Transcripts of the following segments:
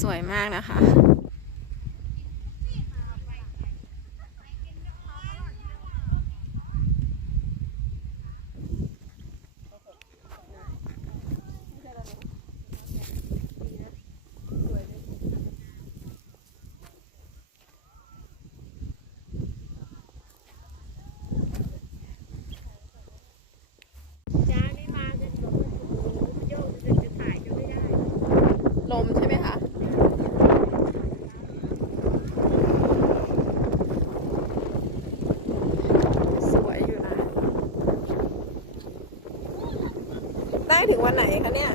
สวยมากนะคะ จ้าไม่มากันบอกว่าโอ้โหโยกจะจะถ่ายก็ไม่ได้ ลมใช่ไหมคะ สวยอยู่นะ ได้ถึ งวันไหนคะเนี่ย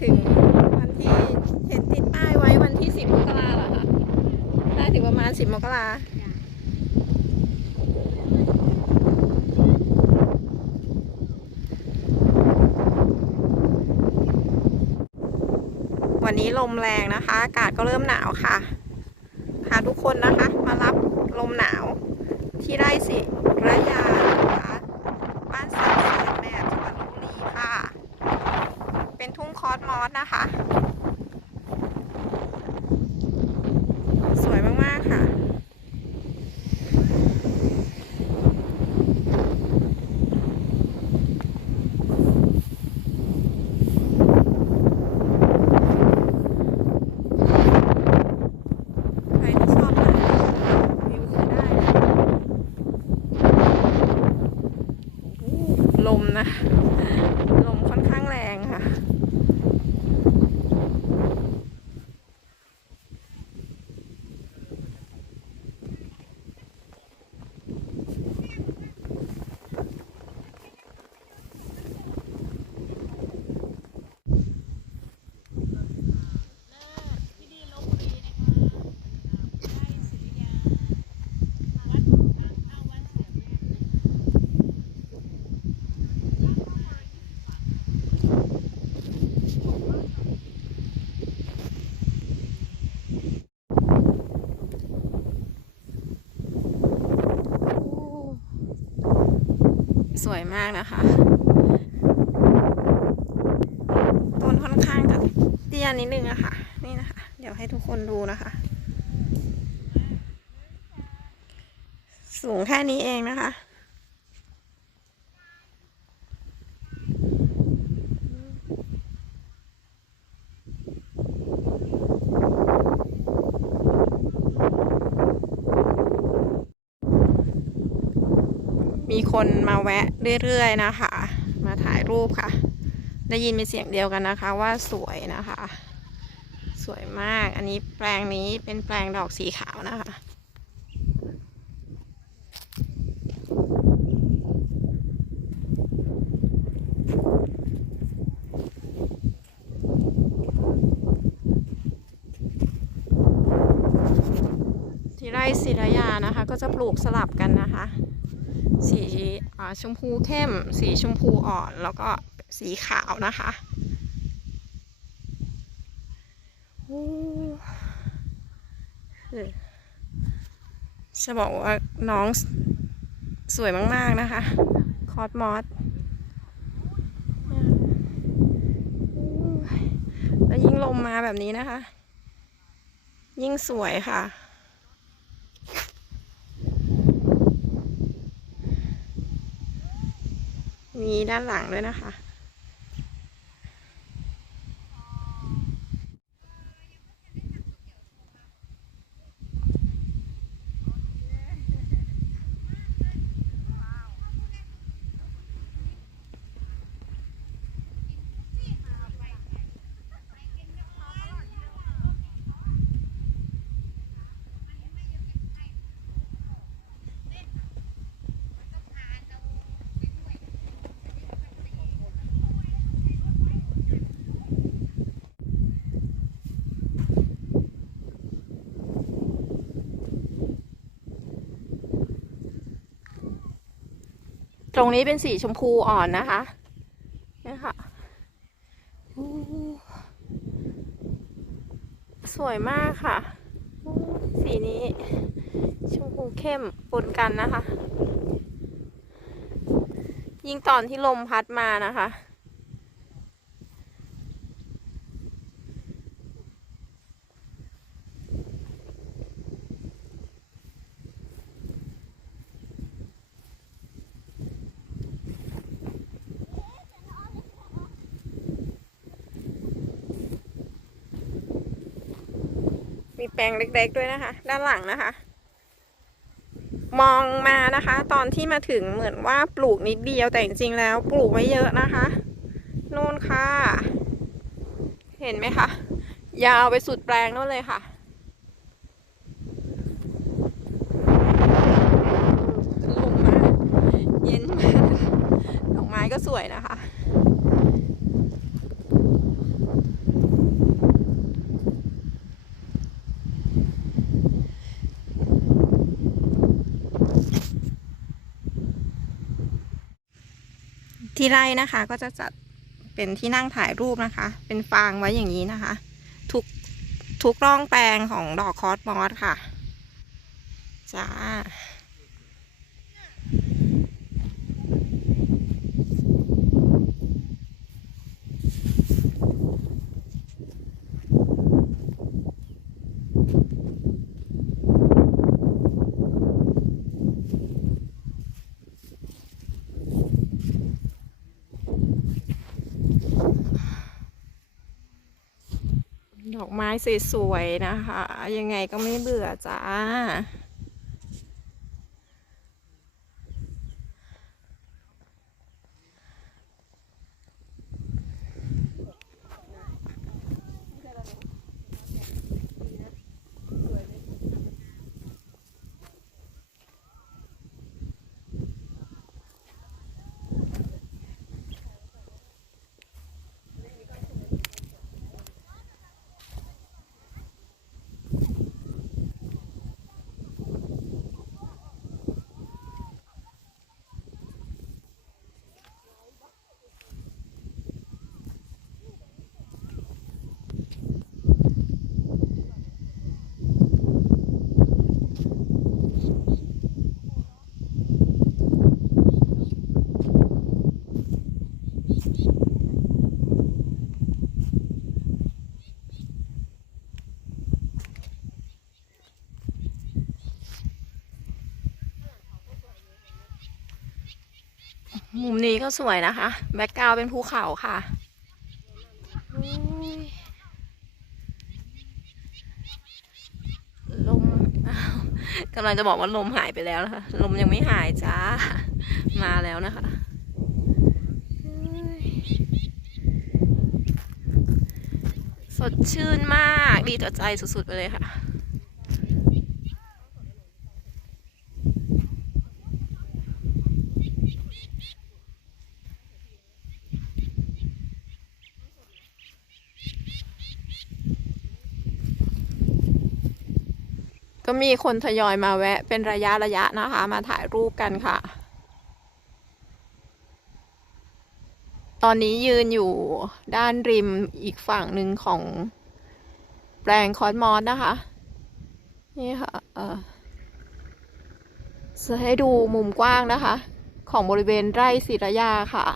ถึงวันที่เห็นติดป้ายไว้วันที่สิบมกราเหรอคะได้ถึงประมาณสิบมกราวันนี้ลมแรงนะคะ อากาศก็เริ่มหนาวค่ะพาทุกคนนะคะ มารับลมหนาวที่ไร่สิระยานะคะบ้านสายเสียแม่จังหวัดลบบุรีค่ะ เป็นทุ่งค อสมอสนะคะ สวยมาก ๆ ค่ะ ใครที่ชอบนะวิวคือได้นะอู้ลมนะ ลมค่อนข้างแรงค่ะ ที่นี่ลบบุรีนะคะได้ศิริยาวัดทางเข้าวัดเสียแม่ สวยมากนะคะ ต้นค่อนข้างจะเตี้ยนิดนึงอะค่ะ นี่นะคะ เดี๋ยวให้ทุกคนดูนะคะ สูงแค่นี้เองนะคะ มีคนมาแวะเรื่อยๆนะคะ มาถ่ายรูปค่ะ ได้ยินเป็นเสียงเดียวกันนะคะว่าสวยนะคะ สวยมากอันนี้แปลงนี้เป็นแปลงดอกสีขาวนะคะที่ไร่ศิรยานะคะ ก็จะปลูกสลับกันนะคะ สีชมพูเข้ม สีชมพูอ่อน แล้วก็สีขาวนะคะคือจะบอกว่าน้องสวยมาก ๆ นะคะ คอสมอสแล้วยิ่งลมมาแบบนี้นะคะ ยิ่งสวยค่ะ มีด้านหลังด้วยนะคะ ตรงนี้เป็นสีชมพูอ่อนนะคะนี่ค่ะสวยมากค่ะ สีนี้ ชมพูเข้มปนกันนะคะ ยิ่งตอนที่ลมพัดมานะคะ แปลงเล็ก ๆ ด้วยนะคะ ด้านหลังนะคะ มองมานะคะ ตอนที่มาถึงเหมือนว่าปลูกนิดเดียวแต่จริงๆแล้วปลูกไม่เยอะนะคะนู่นค่ะ เห็นไหมคะยาวไปสุดแปลงนู่นเลยค่ะลมมาเย็นมากดอกไม้ก็สวยนะคะ ที่ไร่นะคะ ก็จะจัดเป็นที่นั่งถ่ายรูปนะคะ เป็นฟางไว้อย่างนี้นะคะ ทุกทุกร่องแปลงของดอกคอสมอสค่ะ จ้า อกไม้สวยๆนะคะ ยังไงก็ไม่เบื่อจ้า นี้ก็สวยนะคะ แบ็กกราวเป็นภูเขาค่ะลมกำลังจะบอกว่าลมหายไปแล้วนะคะ ลมยังไม่หายจ้า มาแล้วนะคะ สดชื่นมากดีต่อใจสุดๆไปเลยค่ะ ก็มีคนทยอยมาแวะเป็นระยะระยะนะคะ มาถ่ายรูปกันค่ะ ตอนนี้ยืนอยู่ด้านริมอีกฝั่งหนึ่งของแปลงคอสมอสนะคะ นี่ค่ะเออจะให้ดูมุมกว้างนะคะ ของบริเวณไร่ศิรยาค่ะ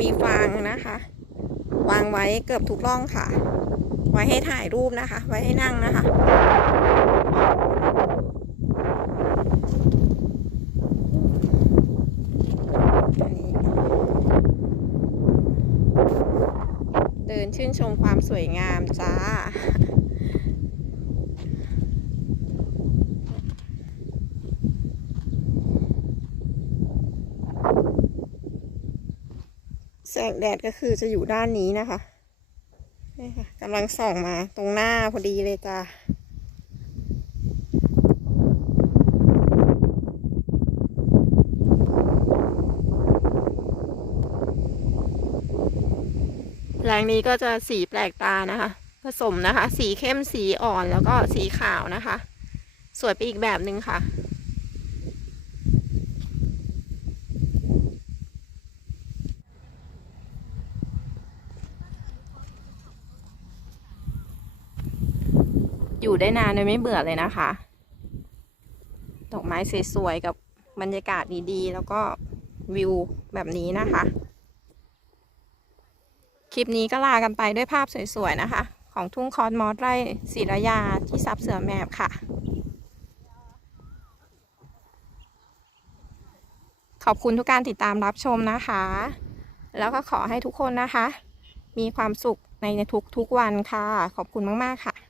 มีฟางนะคะ วางไว้เกือบทุกร่องค่ะ ไว้ให้ถ่ายรูปนะคะ ไว้ให้นั่งนะคะเดินชื่นชมความสวยงามจ้า งแดดก็คือจะอยู่ด้านนี้นะคะนี่ค่ะกำลังส่องมาตรงหน้าพอดีเลยจ้าแปลงนี้ก็จะสีแปลกตานะคะ ผสมนะคะ สีเข้มสีอ่อนแล้วก็สีขาวนะคะ สวยไปอีกแบบหนึ่งค่ะ อยู่ได้นานโดยไม่เบื่อเลยนะคะ ดอกไม้สวยๆกับบรรยากาศดีๆ แล้วก็วิวแบบนี้นะคะ คลิปนี้ก็ลากันไปด้วยภาพสวยๆนะคะ ของทุ่งคอนมอสไร่ศิรยาที่ซับเสือแมบค่ะ ขอบคุณทุกการติดตามรับชมนะคะ แล้วก็ขอให้ทุกคนนะคะ มีความสุขในทุกๆวันค่ะ ขอบคุณมากๆค่ะ